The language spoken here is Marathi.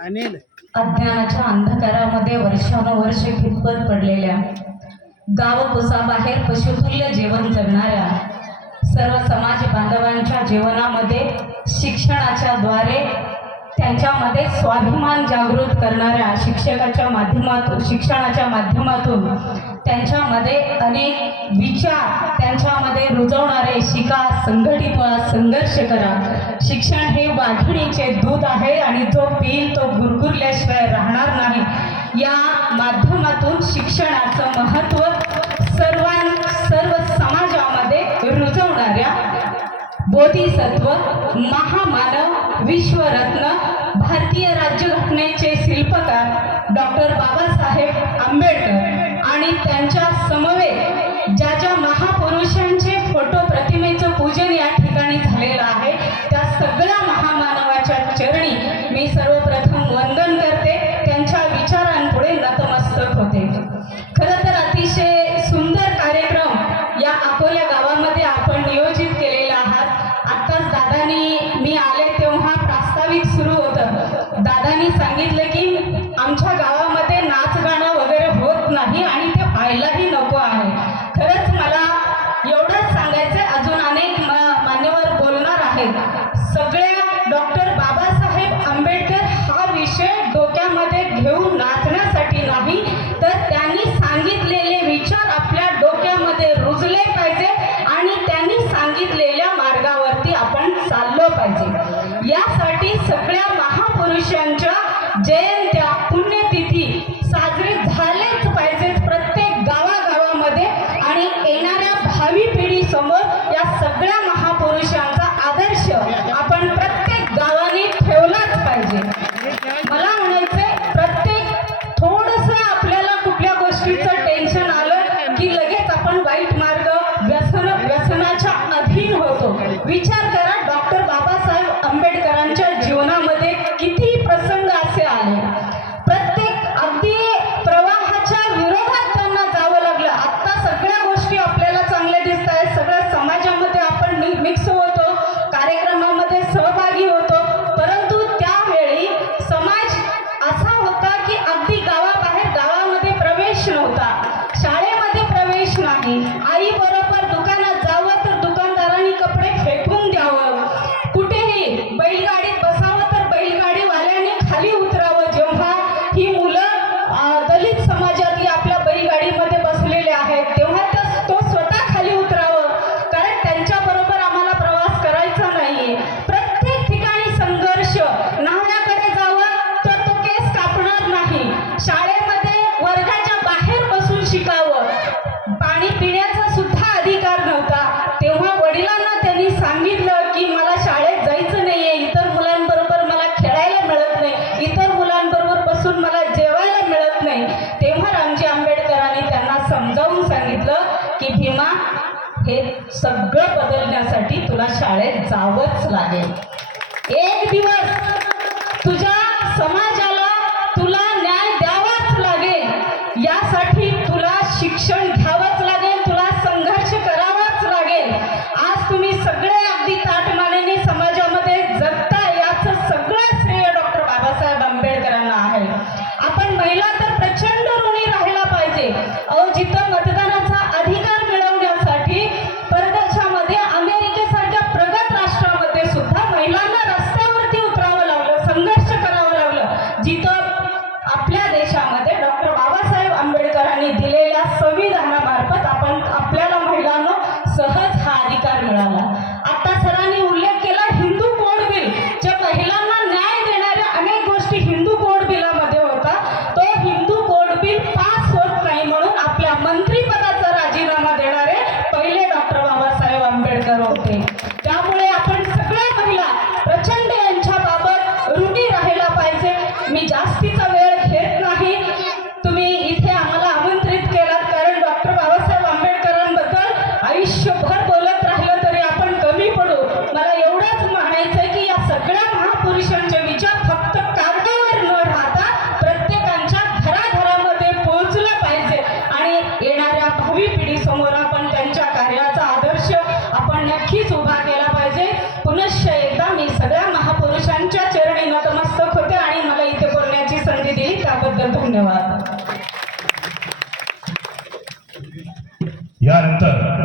अनिल अज्ञानाच्या अंधकारामध्ये वर्षानुवर्षे खितपत पडलेल्या, गावकुसाबाहेर पशुतुल्य जीवन जगणाऱ्या सर्व समाज बांधवांच्या जीवनामध्ये शिक्षणाच्या द्वारे त्यांच्यामध्ये स्वाभिमान जागृत करणाऱ्या शिक्षणाच्या माध्यमातून त्यांच्यामध्ये अनेक विचार त्यांच्यामध्ये रुजवणारे, शिका, संघटित व्हा, संघर्ष करा. शिक्षण हे वाघिणीचे दूध आहे आणि जो पिईल तो गुरगुरल्याशिवाय राहणार नाही. या माध्यमातून शिक्षणाचं महत्त्व सर्व समाजामध्ये रुजवणाऱ्या बोधिसत्व, महामानव, विश्वरत्न, भारतीय राज्यघटनेचे शिल्पकार डॉक्टर बाबासाहेब आंबेडकर आणि त्यांच्या समवेत ज्या महापुरुषांचे फोटो प्रतिमेचं पूजन या ठिकाणी झालेलं आहे, त्या सगळ्या महामानवाच्या चरणी मी सर्वप्रथम वंदन करते, त्यांच्या विचारांपुढे नतमस्तक होते. खरं तर अतिशय सुंदर कार्यक्रम या अकोल्या गावामध्ये आपण नियोजित केलेला आहात. आत्ताच मी आले तेव्हा प्रास्ताविक सुरू होतं. दादानी सांगितलं की आमच्या गावामध्ये नाच गाणं वगैरे होत नाही आणि ते पाहायलाही नको आहे. खरंच मला एवढंच सांगायचं, अजून अनेक मान्यवर बोलणार आहेत. सगळ्या डॉक्टर बाबासाहेब आंबेडकर हा विषय डोक्यामध्ये घेऊन नाचण्यासाठी नाही, तर त्यांनी सांगितलेले विचार आपल्या डोक्यामध्ये रुजले पाहिजे आणि त्यांनी सांगितलेल्या मार्गावरती आपण चाललो पाहिजे. यासाठी सगळ्या महापुरुषांच्या जयंत्या, पुण्यतिथी साजरी झालेच पाहिजेत प्रत्येक गावागावामध्ये आणि येणाऱ्या भावी पिढीसमोर या सगळ्या महापुरुषांचा आदर्श आपण प्रत्येक गावाने ठेवलाच पाहिजे. मला म्हणायचंय, प्रत्येक थोडंसं आपल्याला कुठल्या गोष्टीचं टेन्शन आलं की लगेच आपण वाईट मार्ग, व्यसनाच्या अधीन होतो. विचार करा, डॉक्टर बाबासाहेब आंबेडकरांच्या जीवनामध्ये किती प्रसंग असे आले. प्रत्येक अगदी प्रवाहाच्या विरोधात त्यांना जावं लागलं. आत्ता सगळ्या गोष्टी आपल्याला चांगल्या दिसत आहेत, सगळ्या समाजामध्ये आपण मिक्स होतो, कार्यक्रमामध्ये सहभागी होतो, परंतु त्यावेळी समाज असा होता की अगदी गावामध्ये प्रवेश नव्हता, शाळेमध्ये प्रवेश नाही. आई बरोबर दुकानात जावं तर दुकानदारांनी कपडे फेकून द्यावं, कुठेही बैलगाडीत बसावं तर बैलगाडीवाल्याने खाली उतरावं. जेव्हा ही मुलं दलित समाजातली आपल्या बैलगाडीमध्ये बसलेले आहेत, तेव्हा तो स्वतः खाली उतरावं, कारण त्यांच्याबरोबर आम्हाला प्रवास करायचा नाहीये. प्रत्येक ठिकाणी संघर्ष. न्हाव्याकडे जावं तर तो केस कापणार नाही, शाळेमध्ये वर्गाच्या बाहेर बसून शिकावं, पाणी पिण्याचा सुद्धा अधिकार नव्हता. तेव्हा वडिलांना त्यांनी सांगितलं की मला शाळेत जायचं नाहीये, इतर मुलांबरोबर मला खेळायला मिळत नाही, इतर मुलांबरोबर बसून मला जेवायला मिळत नाही. तेव्हा रामजी आंबेडकरांनी त्यांना समजावून सांगितलं की भीमा, हे सगळं बदलण्यासाठी तुला शाळेत जावंच लागेल. एक दिवस तुझ्या समाजाला तुला न्याय द्यावाच लागेल, यासाठी तुला शिक्षण घ्यावंच लागेल, तुला संघर्ष करावाच लागेल. आज तुम्ही सगळे अगदी ताटमानेने समाजामध्ये जगता, याचं सगळं श्रेय डॉक्टर बाबासाहेब आंबेडकरांना आहे. आपण महिला तर प्रचंड ऋणी राहायला पाहिजे. जिथं मतदानाचा अधिकार मिळवण्यासाठी परदेशामध्ये, अमेरिकेसारख्या प्रगत राष्ट्रामध्ये सुद्धा महिलांना रस्त्यावरती उतरावं लागलं, संघर्ष करावं लागलं. धन्यवाद. यानंतर